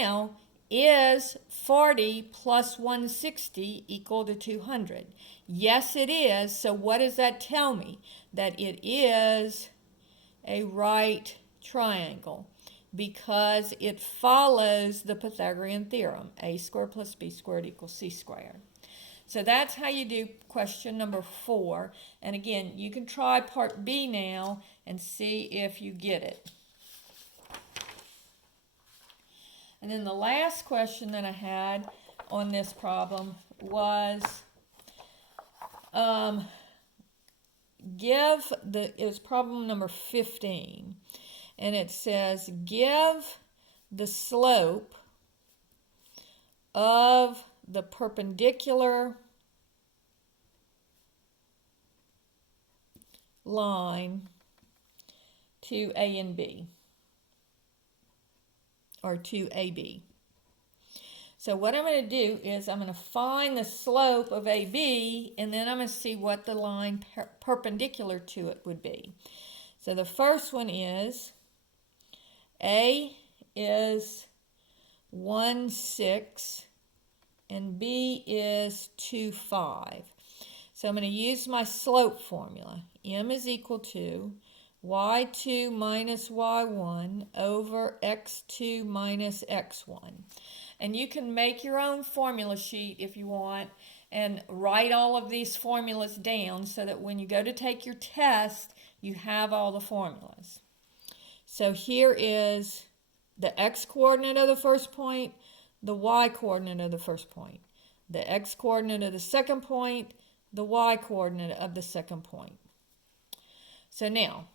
Now, is 40 plus 160 equal to 200? Yes, it is. So what does that tell me? That it is a right triangle because it follows the Pythagorean theorem. A squared plus b squared equals c squared. So that's how you do question number 4. And again, you can try part B now and see if you get it. And then the last question that I had on this problem was it was problem number 15. And it says give the slope of the perpendicular line to A and B, or to AB. So what I'm going to do is I'm going to find the slope of AB, and then I'm going to see what the line perpendicular to it would be. So the first one is A is 1,6 and B is 2,5. So I'm going to use my slope formula. M is equal to y2 minus y1 over x2 minus x1. And you can make your own formula sheet if you want and write all of these formulas down so that when you go to take your test, you have all the formulas. So here is the x-coordinate of the first point, the y-coordinate of the first point, the x-coordinate of the second point, the y-coordinate of the second point. So now,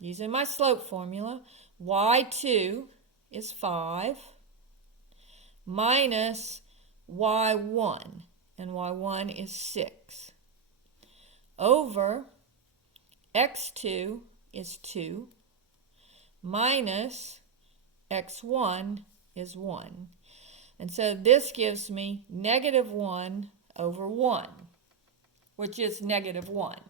using my slope formula, y2 is 5 minus y1, and y1 is 6, over x2 is 2 minus x1 is 1. And so this gives me negative 1 over 1, which is negative 1.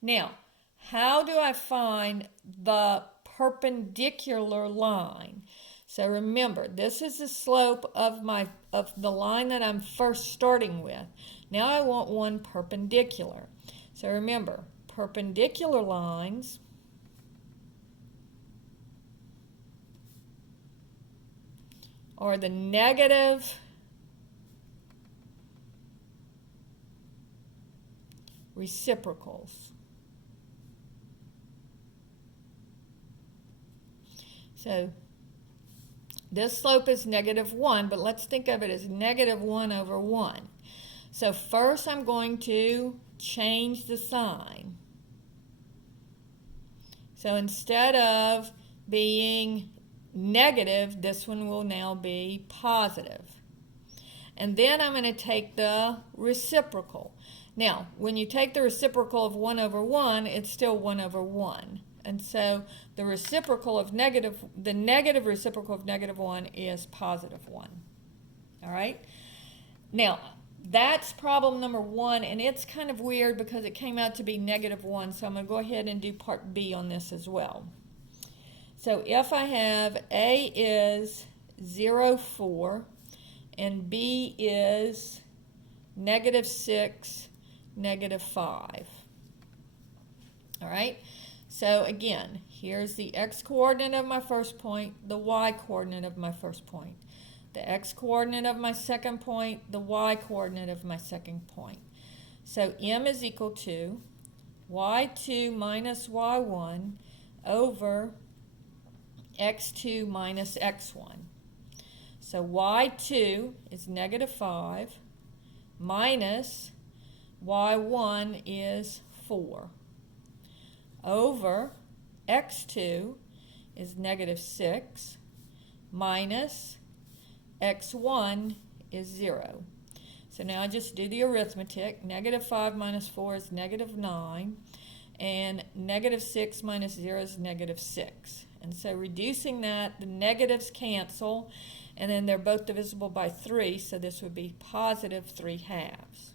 Now, how do I find the perpendicular line? So remember, this is the slope of the line that I'm first starting with. Now I want one perpendicular. So remember, perpendicular lines are the negative reciprocals. So this slope is negative 1, but let's think of it as negative 1 over 1. So first I'm going to change the sign. So instead of being negative, this one will now be positive. And then I'm going to take the reciprocal. Now, when you take the reciprocal of 1 over 1, it's still 1 over 1. And so the reciprocal of the negative reciprocal of negative 1 is positive 1. All right? Now, that's problem number 1, and it's kind of weird because it came out to be negative 1, so I'm going to go ahead and do part B on this as well. So if I have A is 0, 4, and B is negative 6, negative 5. All right? So again, here's the x-coordinate of my first point, the y-coordinate of my first point, the x-coordinate of my second point, the y-coordinate of my second point. So M is equal to y2 minus y1 over x2 minus x1. So y2 is negative 5 minus y1 is 4 over x2 is negative 6 minus x1 is 0. So now I just do the arithmetic. Negative 5 minus 4 is negative 9, and negative 6 minus 0 is negative 6. And so reducing that, the negatives cancel, and then they're both divisible by 3, so this would be positive 3/2.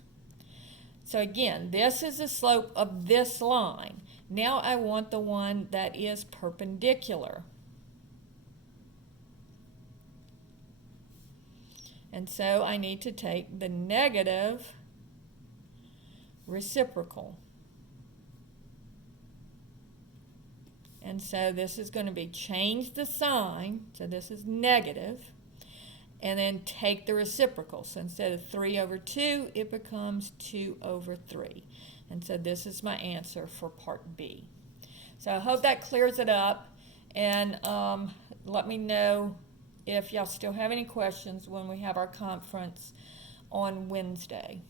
So again, this is the slope of this line. Now I want the one that is perpendicular. And so I need to take the negative reciprocal. And so this is going to be change the sign, so this is negative, and then take the reciprocal. So instead of 3 over 2, it becomes 2 over 3. And so this is my answer for part B. So I hope that clears it up, and let me know if y'all still have any questions when we have our conference on Wednesday.